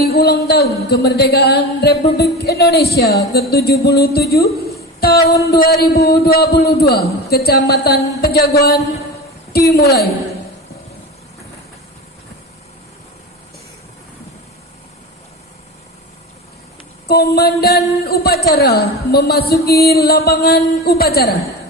Hari Ulang Tahun Kemerdekaan Republik Indonesia ke-77 tahun 2022 Kecamatan Pejagoan dimulai. Komandan upacara memasuki lapangan upacara.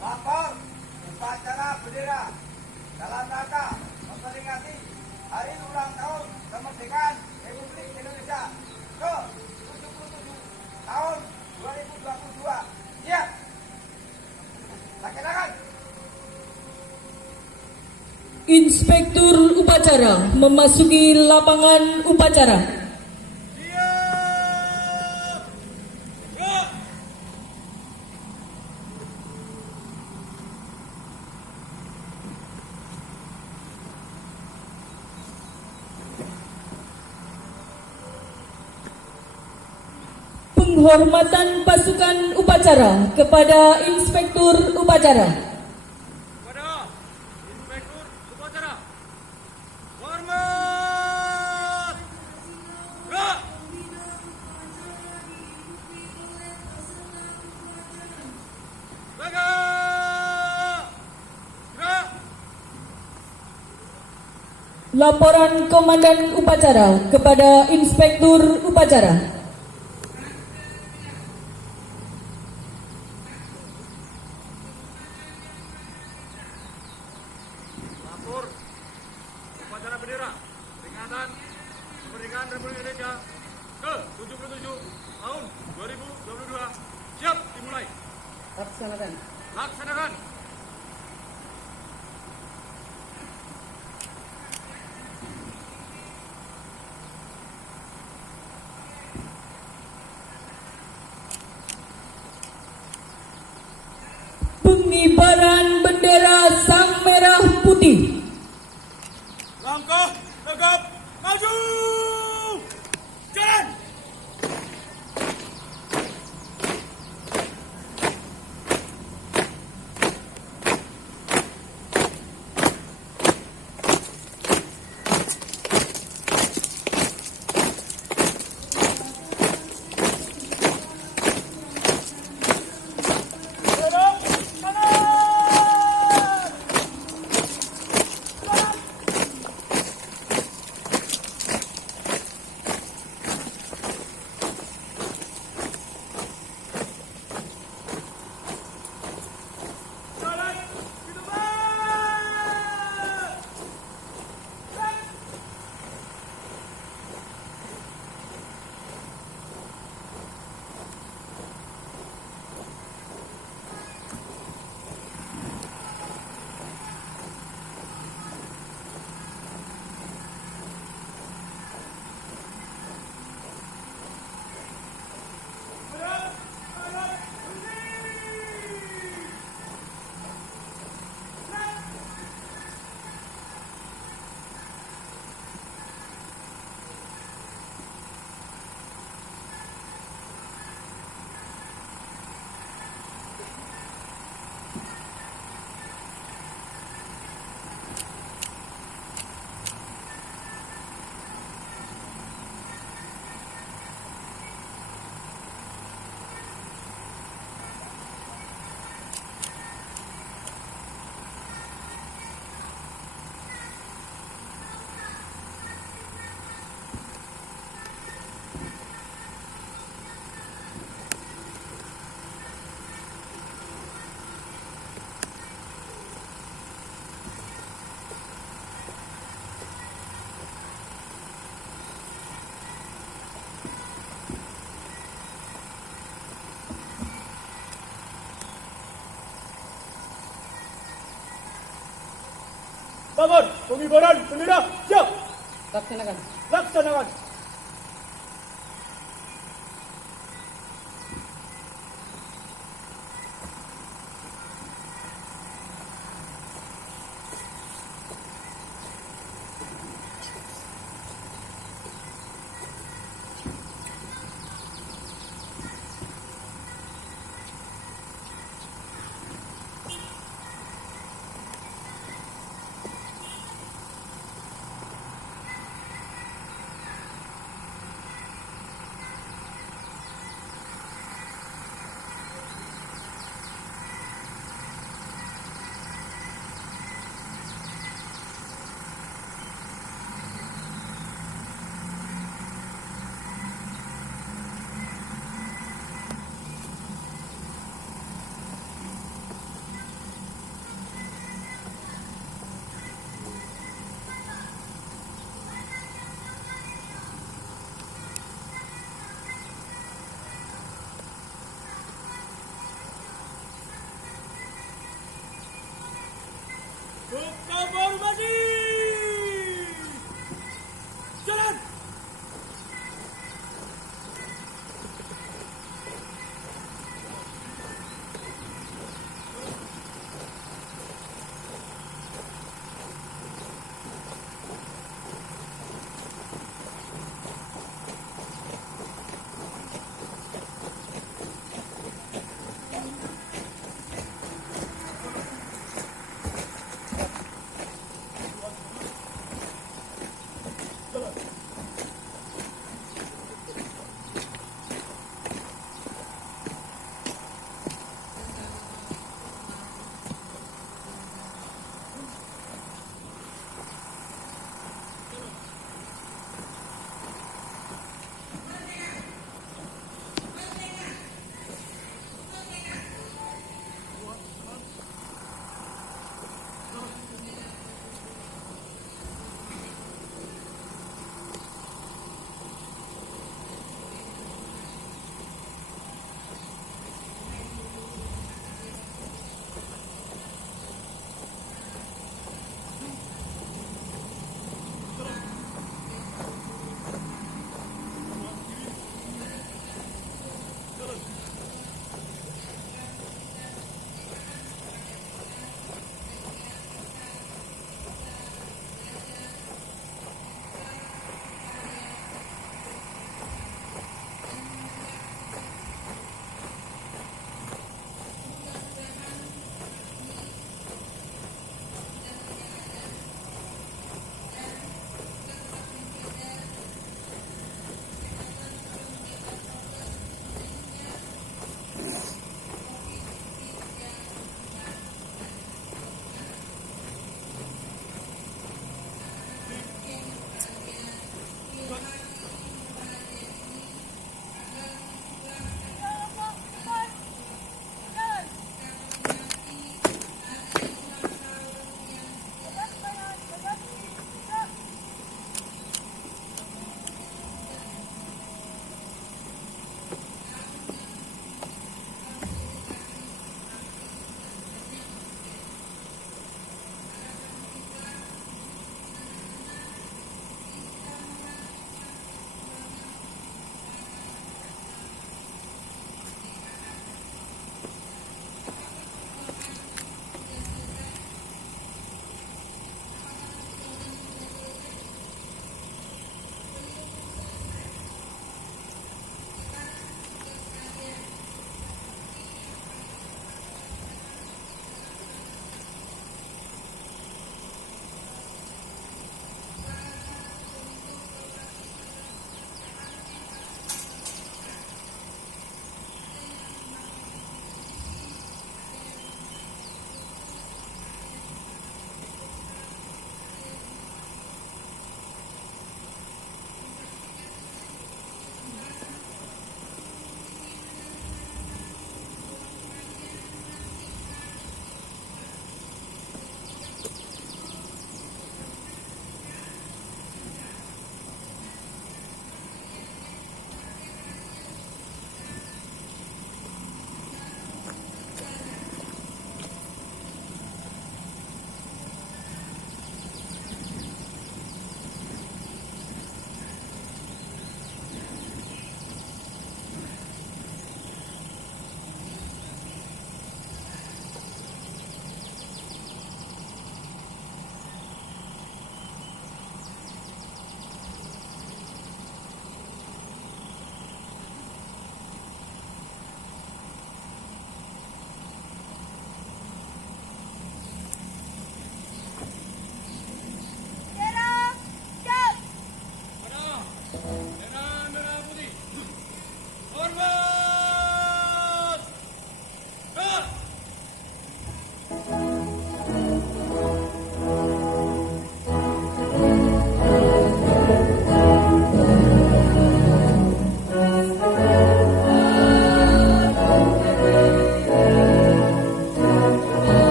Lapor upacara bendera dalam rangka memperingati Hari Ulang Tahun Kemerdekaan Republik Indonesia ke-77 tahun 2022. Siap. Laksanakan. Inspektur upacara memasuki lapangan upacara. Penghormatan pasukan upacara kepada Inspektur upacara. Kepada Inspektur upacara, hormat. Gerak. Tegak. Gerak. Laporan Komandan upacara kepada Inspektur upacara. Lapor upacara bendera peringatan kemerdekaan Republik Indonesia ke-77 tahun 2022 siap dimulai. Laksanakan. Pengibaran bendera Sang Merah Putih. Langkah tegap maju. Jalan. Bangun, pengibaran bendera, siap. Laksanakan. Laksanakan.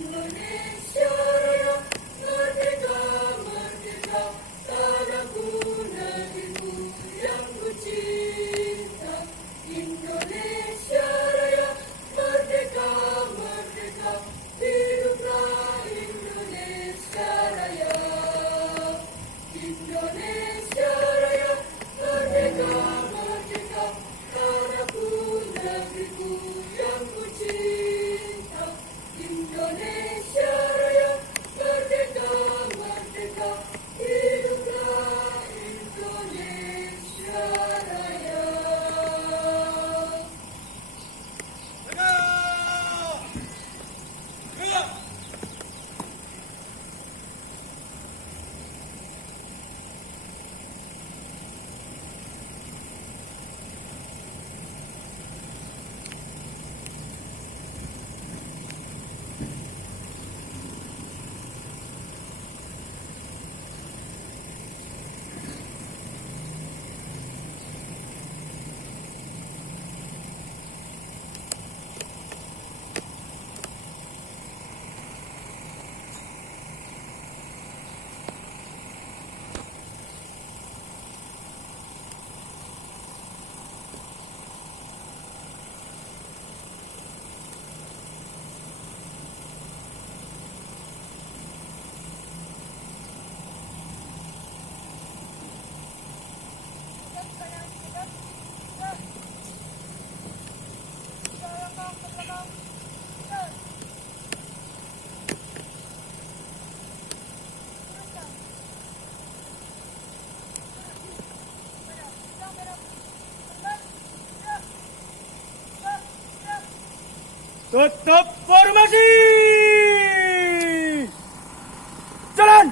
Indonesia Raya, merdeka, merdeka, tanahku, negeriku yang ku cinta. Indonesia Raya, merdeka, merdeka, hiduplah Indonesia Raya. Indonesia Raya, merdeka, merdeka, tanahku, negeriku yang ku cinta. Indonesia Raya, merdeka, merdeka, hiduplah Indonesia Raya. Tetap formasi. Jalan.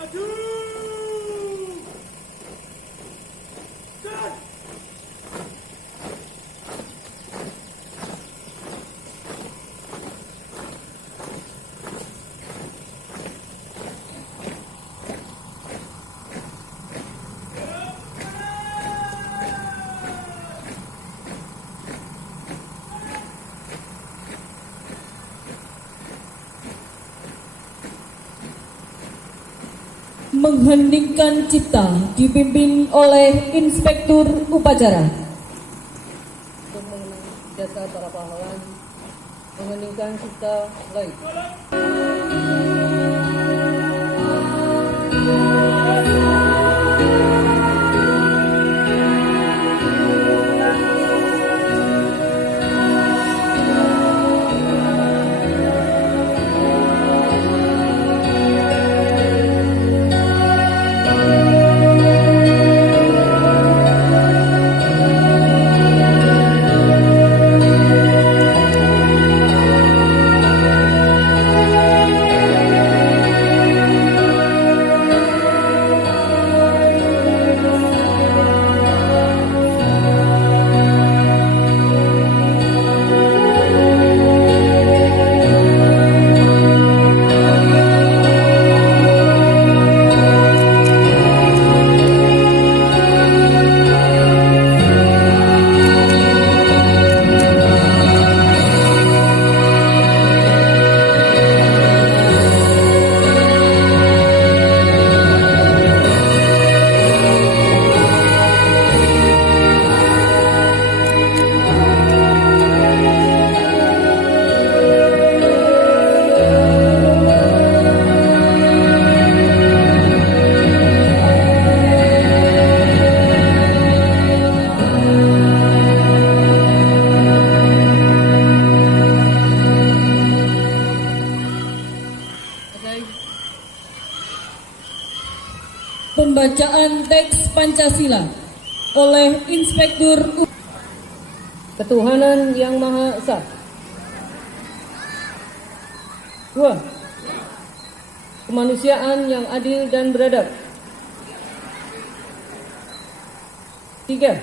Maju. Jalan. Mengheningkan cipta dipimpin oleh Inspektur Upacara. Untuk mengenang jasa para pahlawan, mengheningkan cipta mulai. Pembacaan teks Pancasila oleh Inspektur Ketuhanan yang Maha Esa. 2. Kemanusiaan yang adil dan beradab. 3.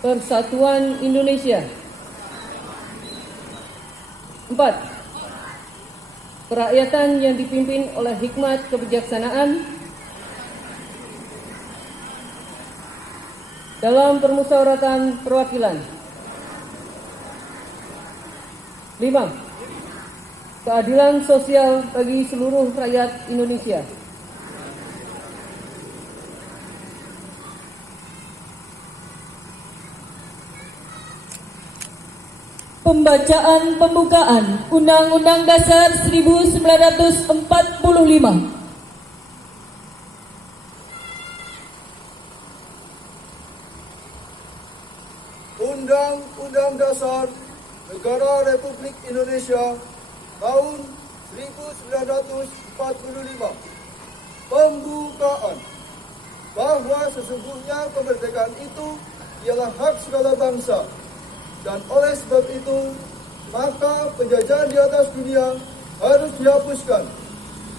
Persatuan Indonesia. 4. Kerakyatan yang dipimpin oleh hikmat kebijaksanaan dalam permusyawaratan perwakilan. 5. Keadilan sosial bagi seluruh rakyat Indonesia. Pembacaan pembukaan Undang-Undang Dasar 1945. Undang-Undang Dasar Negara Republik Indonesia tahun 1945. Pembukaan. Bahwa sesungguhnya kemerdekaan itu ialah hak segala bangsa, dan oleh sebab itu maka penjajahan di atas dunia harus dihapuskan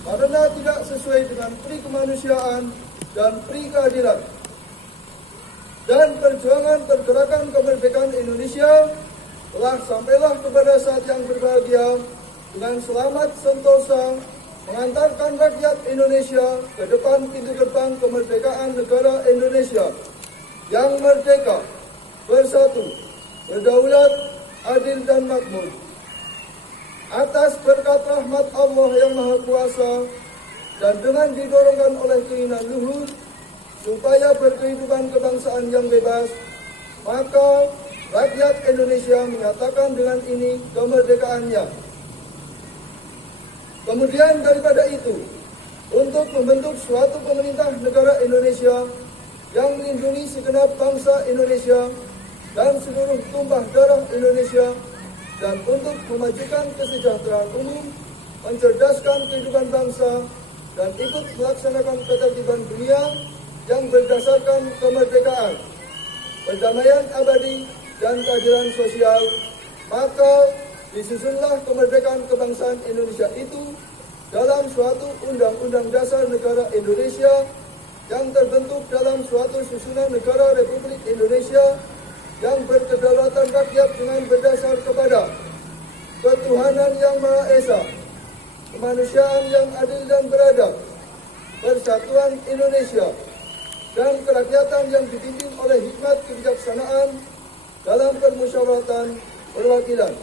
karena tidak sesuai dengan pri kemanusiaan dan pri keadilan. Dan perjuangan pergerakan kemerdekaan Indonesia telah sampailah kepada saat yang berbahagia dengan selamat sentosa mengantarkan rakyat Indonesia ke depan pintu gerbang kemerdekaan negara Indonesia yang merdeka, bersatu, berdaulat, adil dan makmur. Atas berkat rahmat Allah yang Maha Kuasa dan dengan didorongkan oleh keinginan luhur supaya berkehidupan kebangsaan yang bebas, maka rakyat Indonesia menyatakan dengan ini kemerdekaannya. Kemudian daripada itu, untuk membentuk suatu pemerintah negara Indonesia yang melindungi segenap bangsa Indonesia dan seluruh tumpah darah Indonesia, dan untuk memajukan kesejahteraan umum, mencerdaskan kehidupan bangsa, dan ikut melaksanakan ketertiban dunia yang berdasarkan kemerdekaan, perdamaian abadi, dan keadilan sosial, maka disusunlah kemerdekaan kebangsaan Indonesia itu dalam suatu Undang-Undang Dasar Negara Indonesia yang terbentuk dalam suatu susunan negara Republik Indonesia yang berkedaulatan rakyat dengan berdasar kepada ketuhanan yang Maha Esa, kemanusiaan yang adil dan beradab, persatuan Indonesia, dan kerakyatan yang dipimpin oleh hikmat kebijaksanaan dalam permusyawaratan perwakilan,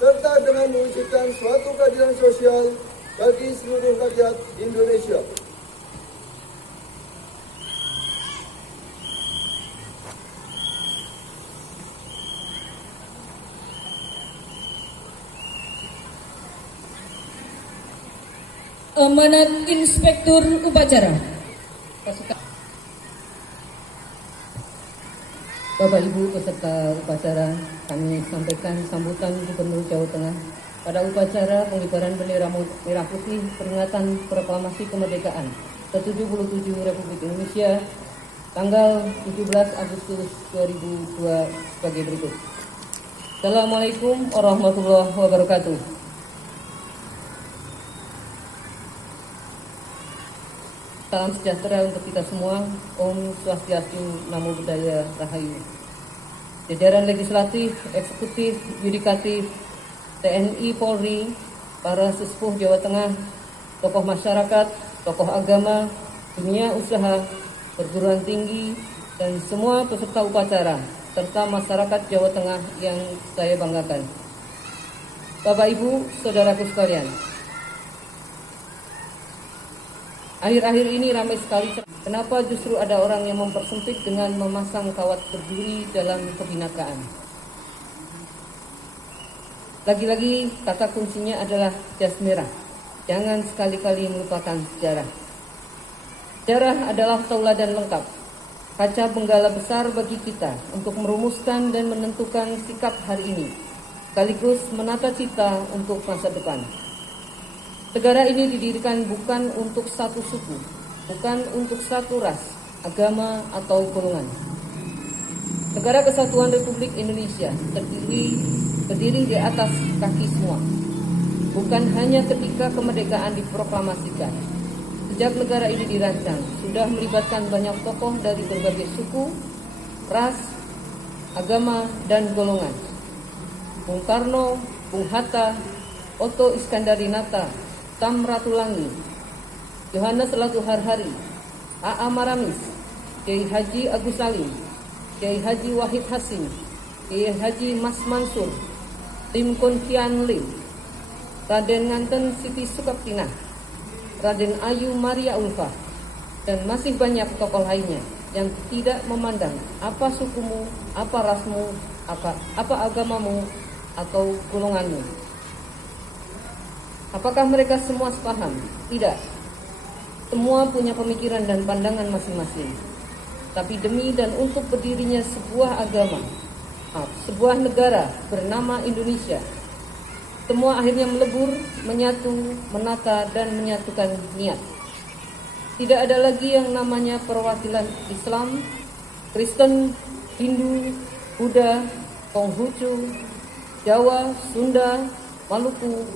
serta dengan mewujudkan suatu keadilan sosial bagi seluruh rakyat Indonesia. Amanat Inspektur Upacara. Bapak Ibu peserta upacara, kami sampaikan sambutan Gubernur Jawa Tengah pada upacara pengibaran bendera merah putih peringatan proklamasi kemerdekaan ke-77 Republik Indonesia tanggal 17 Agustus 2002 sebagai berikut. Assalamualaikum warahmatullahi wabarakatuh. Salam sejahtera untuk kita semua. Om Swastiastu, Namo Buddhaya, Rahayu. Jajaran legislatif, eksekutif, yudikatif, TNI, Polri, para sesepuh Jawa Tengah, tokoh masyarakat, tokoh agama, dunia usaha, perguruan tinggi, dan semua peserta upacara, serta masyarakat Jawa Tengah yang saya banggakan. Bapak Ibu, saudaraku sekalian, akhir-akhir ini ramai sekali. Kenapa justru ada orang yang mempersempit dengan memasang kawat berduri dalam kebinakaan? Lagi-lagi kata kuncinya adalah jas merah. Jangan sekali-kali melupakan sejarah. Sejarah adalah tauladan lengkap, kaca benggala besar bagi kita untuk merumuskan dan menentukan sikap hari ini, sekaligus menata cita untuk masa depan. Negara ini didirikan bukan untuk satu suku, bukan untuk satu ras, agama, atau golongan. Negara Kesatuan Republik Indonesia berdiri di atas kaki semua, bukan hanya ketika kemerdekaan diproklamasikan. Sejak negara ini dirancang, sudah melibatkan banyak tokoh dari berbagai suku, ras, agama, dan golongan. Bung Karno, Bung Hatta, Otto Iskandar-Dinata, Samratulangi, Yohanes Latu Harhari, A.A. Maramis, Kiai Haji Agus Salim, Kiai Haji Wahid Hasim, Kiai Haji Mas Mansur, Lim Kun Kian Lim, Raden Nganten Siti Sukaptinah, Raden Ayu Maria Ulfa, dan masih banyak tokoh lainnya yang tidak memandang apa sukumu, apa rasmu, apa agamamu, atau golonganmu. Apakah mereka semua sepaham? Tidak. Semua punya pemikiran dan pandangan masing-masing. Tapi demi dan untuk berdirinya sebuah sebuah negara bernama Indonesia, semua akhirnya melebur, menyatu, menata, dan menyatukan niat. Tidak ada lagi yang namanya perwakilan Islam, Kristen, Hindu, Buddha, Konghucu, Jawa, Sunda, Maluku,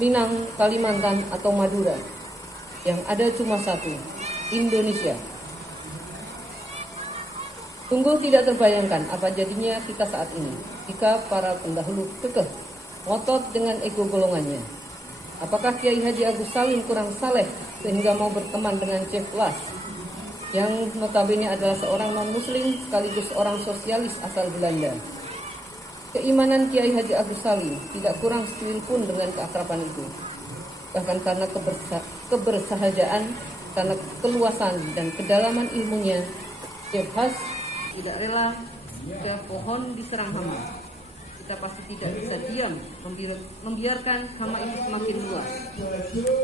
Minang, Kalimantan, atau Madura. Yang ada cuma satu, Indonesia. Sungguh tidak terbayangkan apa jadinya kita saat ini jika para pendahulu kekeh ngotot dengan ego golongannya. Apakah Kiai Haji Agus Salim kurang saleh sehingga mau berteman dengan Jeff Las, yang notabene adalah seorang non-muslim sekaligus orang sosialis asal Belanda? Keimanan Kiai Haji Agus Salim tidak kurang secuil pun dengan keakraban itu. Bahkan karena kebersahajaan, karena keluasan dan kedalaman ilmunya, Jeff Las tidak rela jika pohon diserang hama. Kita pasti tidak bisa diam membiarkan hama itu semakin luas,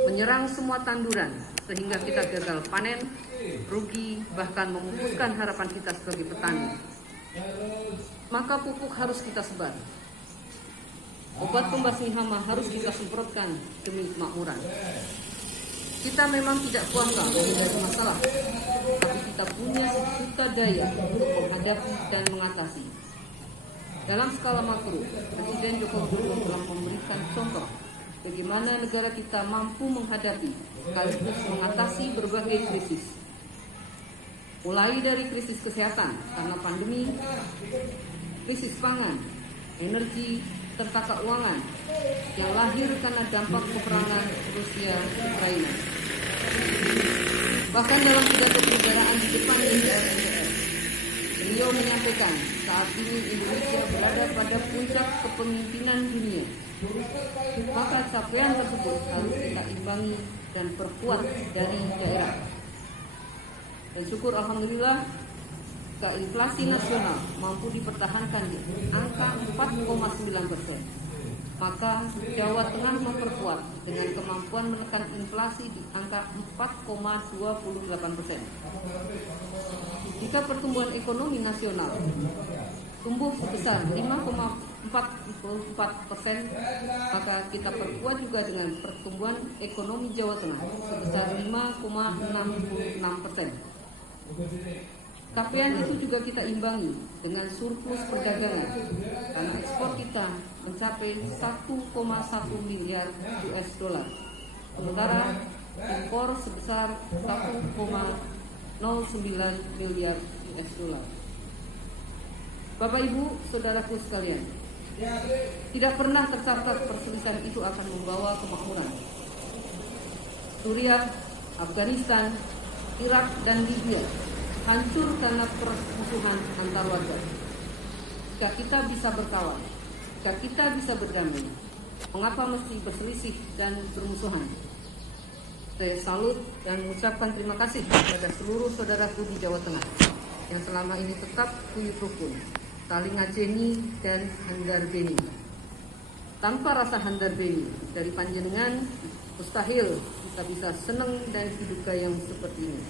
menyerang semua tanduran sehingga kita gagal panen, rugi, bahkan memupuskan harapan kita sebagai petani. Maka pupuk harus kita sebar. Obat pembasmi hama harus kita semprotkan demi kemakmuran. Kita memang tidak kuasa menghadapi masalah, tapi kita punya sejuta daya untuk menghadapi dan mengatasi. Dalam skala makro, Presiden Joko Widodo telah memberikan contoh bagaimana negara kita mampu menghadapi sekaligus mengatasi berbagai krisis. Mulai dari krisis kesehatan karena pandemi, krisis pangan, energi, serta keuangan yang lahir karena dampak peperangan Rusia-Ukraina. Bahkan dalam pidato kenegaraan di depan DPR, beliau menyampaikan saat ini Indonesia berada pada puncak kepemimpinan dunia. Maka capaian tersebut harus kita imbangi dan perkuat dari daerah. Dan syukur alhamdulillah, inflasi nasional mampu dipertahankan di angka 4,9%. Maka Jawa Tengah memperkuat dengan kemampuan menekan inflasi di angka 4,28%. Jika pertumbuhan ekonomi nasional tumbuh sebesar 5,44%, maka kita perkuat juga dengan pertumbuhan ekonomi Jawa Tengah sebesar 5,66%. Capaian itu juga kita imbangi dengan surplus perdagangan karena ekspor kita mencapai 1,1 miliar US dollar, sementara impor sebesar 1,09 miliar US dollar. Bapak Ibu, saudaraku sekalian, tidak pernah tercatat perselisihan itu akan membawa kemakmuran. Suriah, Afghanistan, Irak, dan Libya hancur karena permusuhan antar warga. Jika kita bisa berkawan, jika kita bisa berdamai, mengapa mesti berselisih dan bermusuhan? Saya salut dan mengucapkan terima kasih kepada seluruh saudaraku di Jawa Tengah yang selama ini tetap kuyup rukun, saling ngajeni dan handar beni. Tanpa rasa handar beni dari panjenengan, mustahil kita bisa senang dan hidup yang seperti ini.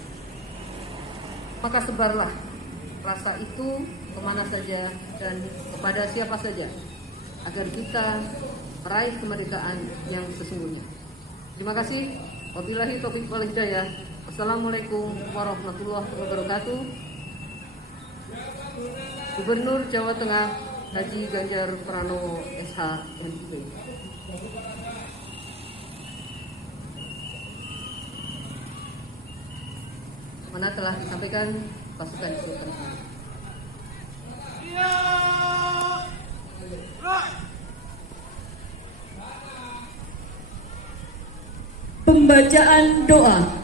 Maka sebarlah rasa itu kemana saja dan kepada siapa saja, agar kita meraih kemerdekaan yang sesungguhnya. Terima kasih. Wabillahi taufiq wal hidayah. Assalamualaikum warahmatullahi wabarakatuh. Gubernur Jawa Tengah Haji Ganjar Pranowo SH MIP. Mana telah disampaikan pasukan Sultan. Pembacaan doa.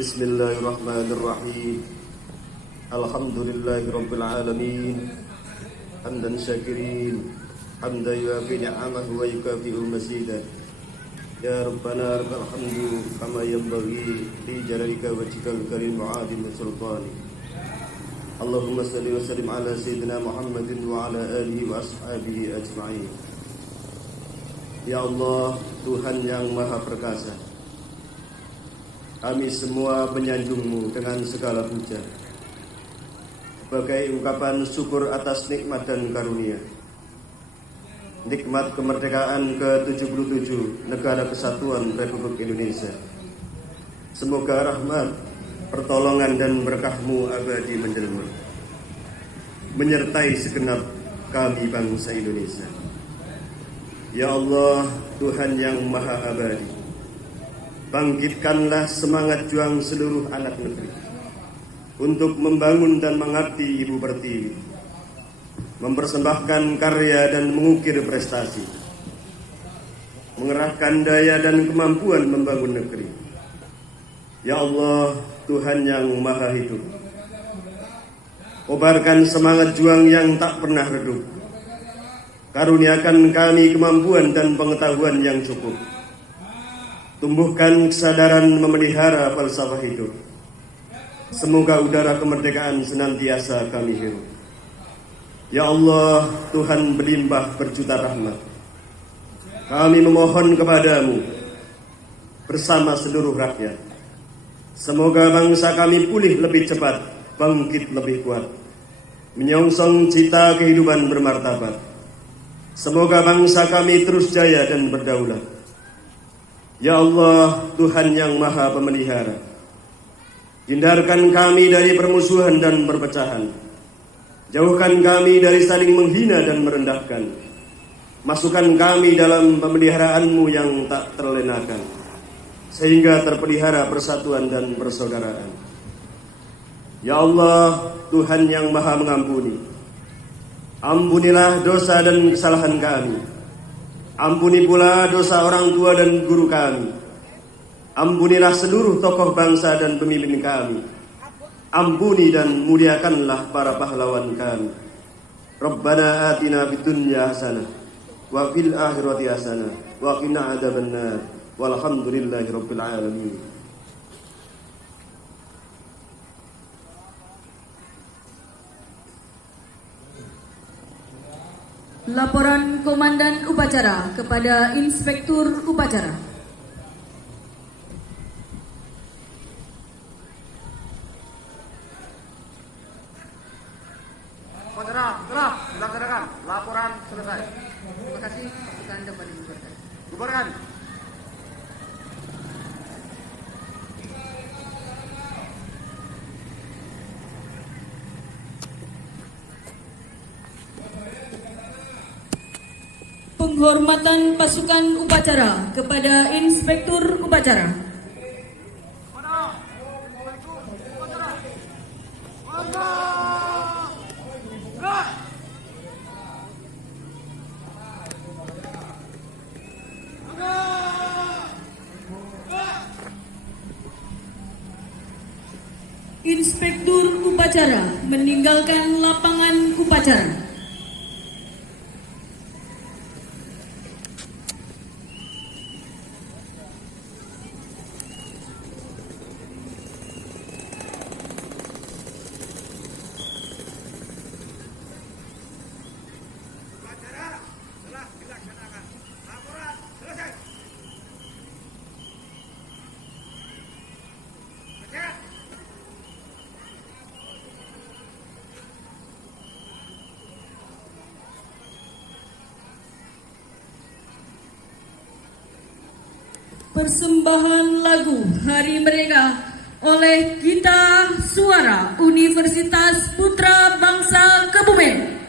Bismillahirrahmanirrahim. Alhamdulillahirabbil alamin. Hamdan syakirin, hamdan yuafi ni'amahu wa yukafi'u mazidah. Ya Rabbana lakal hamdu kama yanbaghi li jalalika wajhikal karim wa 'azimi sultanik. Allahumma salli wa sallim ala sayyidina Muhammadin wa ala alihi wa ashabihi ajma'in. Ya Allah, Tuhan yang Maha Perkasa, kami semua menyanjung-Mu dengan segala puja sebagai ungkapan syukur atas nikmat dan karunia, nikmat kemerdekaan ke-77 Negara Kesatuan Republik Indonesia. Semoga rahmat, pertolongan dan berkah-Mu abadi menjelma menyertai segenap kami bangsa Indonesia. Ya Allah, Tuhan yang Maha Abadi, bangkitkanlah semangat juang seluruh anak negeri untuk membangun dan mengabdi Ibu Pertiwi, mempersembahkan karya dan mengukir prestasi, mengerahkan daya dan kemampuan membangun negeri. Ya Allah, Tuhan yang Maha Hidup, kobarkan semangat juang yang tak pernah redup. Karuniakan kami kemampuan dan pengetahuan yang cukup. Tumbuhkan kesadaran memelihara falsafah hidup. Semoga udara kemerdekaan senantiasa kami hirup. Ya Allah, Tuhan berlimpah berjuta rahmat. Kami memohon kepadamu bersama seluruh rakyat. Semoga bangsa kami pulih lebih cepat, bangkit lebih kuat, menyongsong cita kehidupan bermartabat. Semoga bangsa kami terus jaya dan berdaulat. Ya Allah, Tuhan yang Maha Pemelihara, hindarkan kami dari permusuhan dan perpecahan. Jauhkan kami dari saling menghina dan merendahkan. Masukkan kami dalam pemeliharaanmu yang tak terlenakan, sehingga terpelihara persatuan dan persaudaraan. Ya Allah, Tuhan yang Maha Mengampuni, ampunilah dosa dan kesalahan kami. Ampuni pula dosa orang tua dan guru kami. Ampunilah seluruh tokoh bangsa dan pemimpin kami. Ampuni dan muliakanlah para pahlawan kami. Rabbana atina fid dunya hasanah wa fil akhirati hasanah wa qina adzabannar. Walhamdulillahirabbil alamin. Laporan Komandan Upacara kepada Inspektur Upacara. Saudara, telah dilaksanakan. Laporan selesai. Terima kasih. Pasukan dapat dibubarkan. Bubarkan. Penghormatan pasukan upacara kepada Inspektur Upacara. Inspektur Upacara meninggalkan lapangan upacara. Persembahan lagu Hari Merdeka oleh Gita Suara Universitas Putra Bangsa Kebumen.